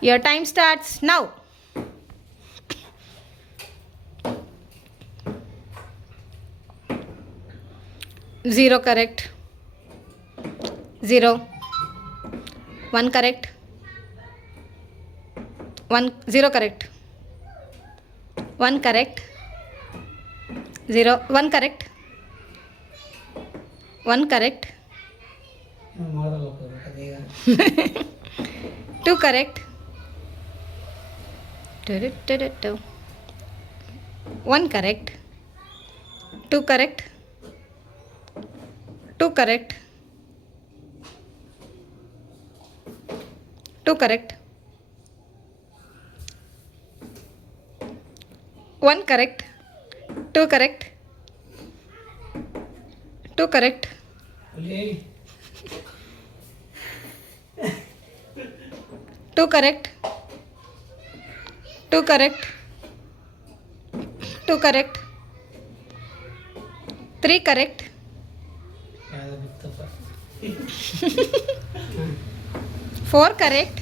Your time starts now. Zero correct. Zero. One correct. Zero correct. One correct. Zero. One correct. One correct. Two correct. One correct. Two correct. Two correct. Two correct. One correct. Two correct. Two correct. Two correct. Two correct. Two correct. Three correct. Four correct.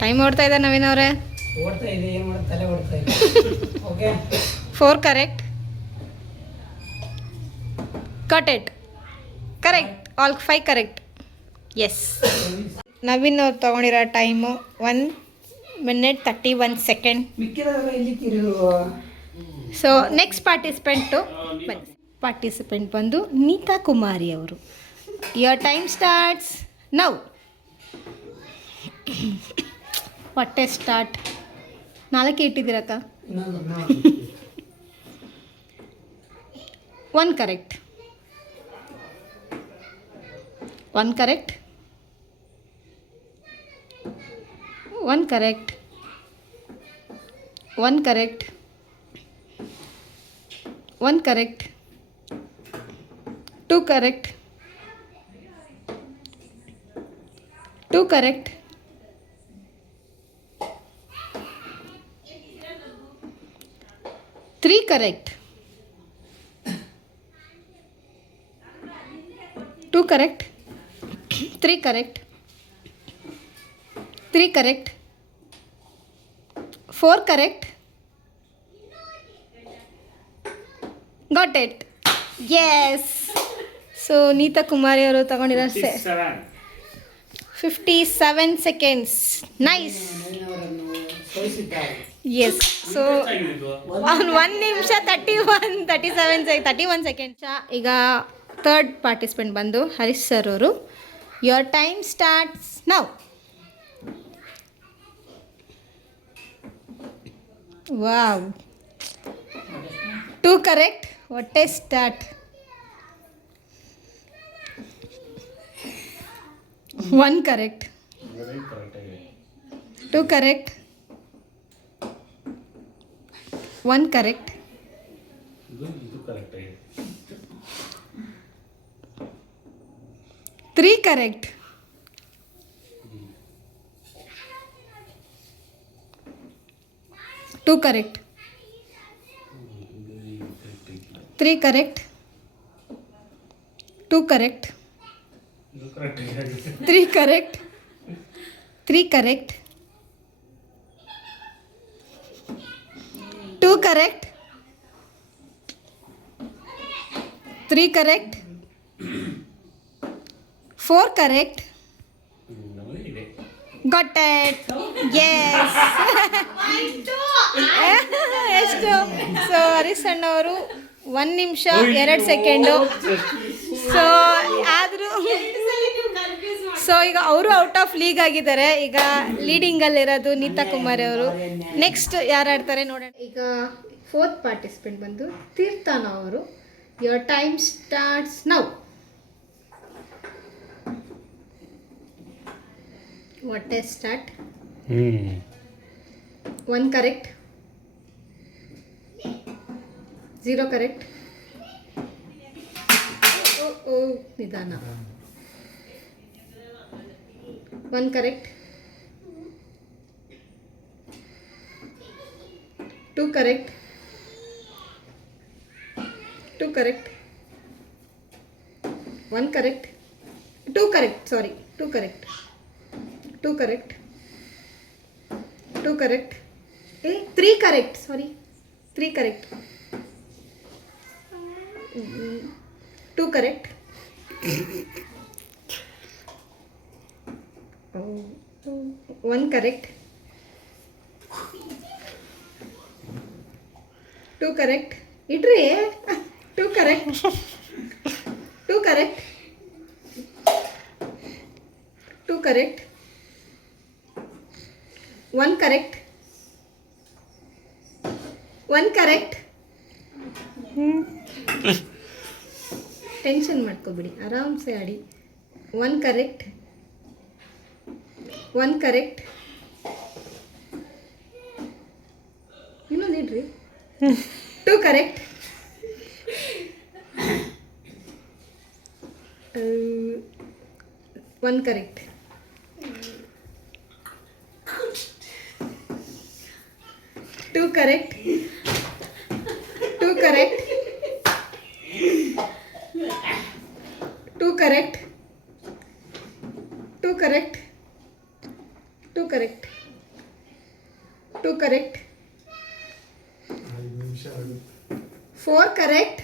Time ಓಡ್ತಾ ಇದೆ ನವೀನ್ ಅವರೇ. ಓಡ್ತಾ ಇದೆ, ಏನು ಮಾಡೋದು, ತಲೆ ಓಡ್ತಾ ಇದೆ. Okay, four correct. Cut it. Correct. All 5 correct. Yes. Naveen ಅವ್ರು ತೊಗೊಂಡಿರೋ ಟೈಮು 1 minute 31 seconds. ಮಿಕ್ಕಿದವರೆಲ್ಲ ಎಲ್ಲಿದ್ದೀರಿ? ಸೊ ನೆಕ್ಸ್ಟ್ ಪಾರ್ಟಿಸಿಪೆಂಟ್ ಬಂದು ನೀತಾ ಕುಮಾರಿ ಅವರು. Your time starts now. ಹೊಟ್ಟೆ ಸ್ಟಾರ್ಟ್. 4 ಇಟ್ಟಿದ್ದೀರಕ್ಕ. One correct. One correct. One correct. One correct. One correct. Two correct. Two correct. Three correct. Two correct. Three correct. Three correct. Four correct. Got it. Yes. So Neeta Kumari ಅವರು ತಗೊಂಡಿರೋ 57 seconds. Nice. S. So 1 ನಿಮಿಷ 31 seconds. ಈಗ third participant ಬಂದು Harish sir ಅವರು. Your time starts now. Wow. Two correct. ಹೊಟ್ಟೆ start. One correct. Two correct. One correct. Three correct. Two correct. Three correct. Two correct. Three correct. Three correct. Two correct. Three correct. Four correct. got it. Yes. ಎಷ್ಟು? So Harish ಅಣ್ಣವರು 1 ನಿಮಿಷ 2 second. So ಆದರೂ so ಈಗ ಅವರು out of league ಆಗಿದ್ದಾರೆ. ಈಗ ಲೀಡಿಂಗಲ್ಲಿರೋದು ನೀತಾ ಕುಮಾರಿ ಅವರು. Next ಯಾರು ಆಡ್ತಾರೆ ನೋಡೋಣ. ಈಗ ಫೋರ್ತ್ ಪಾರ್ಟಿಸಿಪೆಂಟ್ ಬಂದು ತೀರ್ಥಾನ ಅವರು. Your time starts now. What is start? One correct. Zero correct. Oh, Nidana. One correct. Two correct. Two correct. One correct. 2 correct, sorry. 2 correct. 2 correct. 2 correct. 3 correct, sorry. 3 correct. 2 correct. 1 correct. 2 correct. Idri. 2 correct. 2 correct. 2 correct. 1 correct. 1 correct. Tension ಮಾಡ್ಕೋಬಿಡಿ, ಆರಾಮ್ಸೆ ಆಡಿ. 1 correct. 1 correct. ಇನ್ನೊಂದು ಇಡ್ರಿ. 2 correct. 1 correct. 2 correct. 2 correct. 2 correct. 2 correct. 2 correct. 2 correct. 4 correct.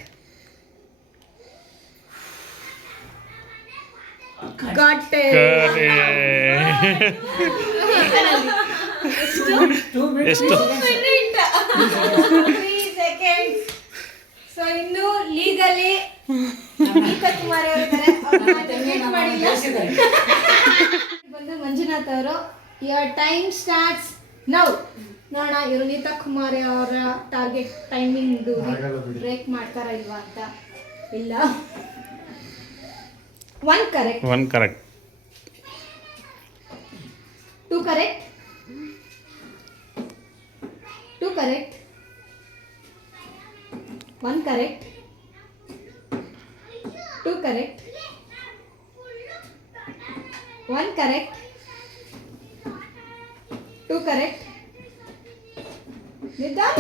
Got it. ಎಷ್ಟು 3 seconds. So ಇನ್ನು legally Geetha ಕುಮಾರಿ ಅವರಿದ್ದಾರೆ. ಬಂದು ಮಂಜುನಾಥ್ ಅವರು, your time starts now. ನೋಡೋಣ ಇವರು ನೀತಾ ಕುಮಾರಿ ಅವರ ಟಾರ್ಗೆಟ್ ಟೈಮಿಂಗ್ ಬ್ರೇಕ್ ಮಾಡ್ತಾರಾ ಇಲ್ವಾ ಅಂತ. ಇಲ್ಲ. 1 correct. 1 correct. 2 correct. 2 correct. 1 correct. 2 correct. 1 correct. 2 correct. ನಿಧಾನ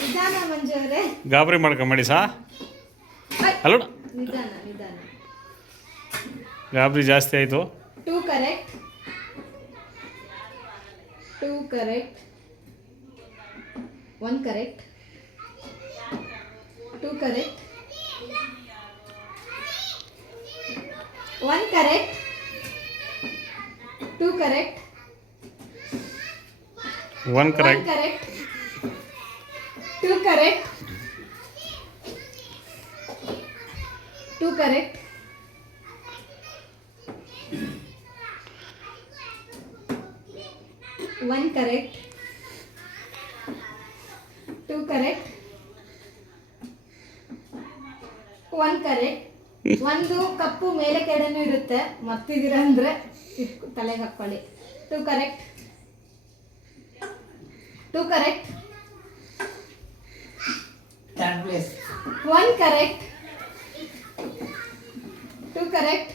ನಿಧಾನ ಮಂಜು ಅವರೇ, ಗಾಬರಿ ಮಾಡ್ಕೊಂಬೇಡಿ ಸಾ. ಅಲ್ಲ ನಿಧಾನ ನಿಧಾನ. ಗಾಬರಿ ಜಾಸ್ತಿ ಆಯಿತು. 2 correct. 2 correct. 1 correct. 2 correct. 1 correct. 2 correct. 1 1 correct. correct. 2 correct. 2 correct. 1 correct. 2 correct. 1 correct. ಒಂದು ಕಪ್ಪು ಮೇಲೆ ಕೆಳನೂ ಇರುತ್ತೆ, ಮರ್ತಿದ್ದೀರ ಅಂದರೆ ತಲೆಗೆ ಹಾಕ್ಕೊಳ್ಳಿ. 2 correct. 2 correct. 1 correct. 2 correct.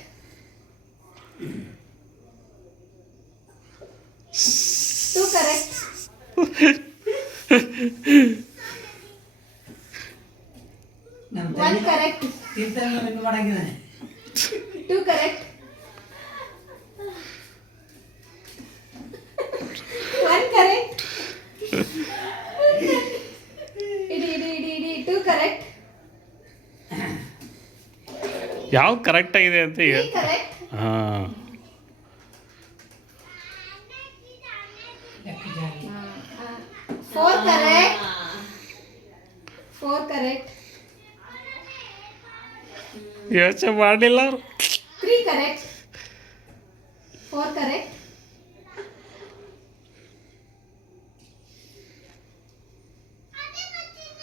2 correct. 1 correct. 2 correct. 1 correct. ಇಡಿ 2 correct. ಯಾವ ಕರೆಕ್ಟ್ ಆಗಿದೆ ಅಂತ 3 ಹೇಳಿ. correct. ಹಾಂ 4 correct. 4 correct. ಯೋಚನೆ ಮಾಡಲಿಲ್ಲ ಅವರು. 3 correct. 4 correct.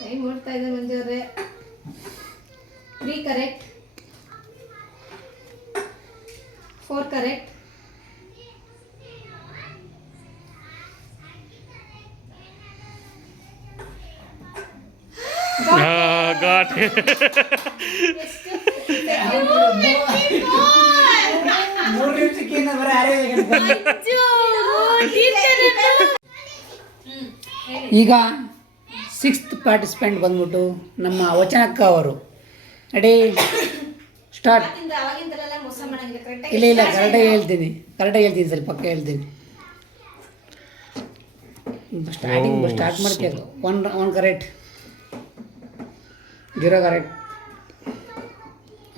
ಟೈಮ್ ಓಡ್ತಾ ಇದೆ ಮಂಜು ಅವರೇ. 3 correct. 4 correct. ಗಾಟ್ ಈಗ 6th ಪಾರ್ಟಿಸಿಪೆಂಟ್ ಬಂದ್ಬಿಟ್ಟು ನಮ್ಮ ವಚನಕ್ಕ ಅವರು. Ready start. ಅವಾಗಿಂದಲೆಲ್ಲ ಮೋಸ ಮಾಡಂಗಿಲ್ಲ ಕರೆಕ್ಟಾಗಿ ಇಲ್ಲ ಇಲ್ಲ ಕರೆಕ್ಟಾಗಿ ಹೇಳ್ತೀನಿ ಸರಿ ಪಕ್ಕ ಹೇಳ್ತೀನಿ. ಸ್ಟಾರ್ಟಿಂಗ್ ಸ್ಟಾರ್ಟ್ ಮಾಡ್ಬೇಕು. One correct, 0 correct,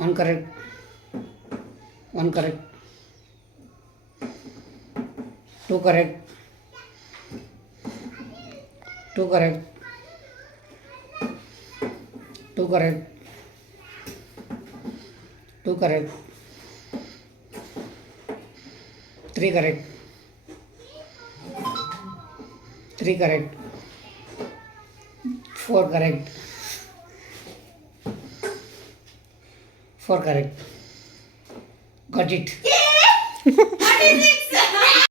1 correct, 1 correct, 2 correct, 2 correct, 2 correct, 2 correct, 3 correct, 3 correct, 4 correct, 4 correct. Got it. 46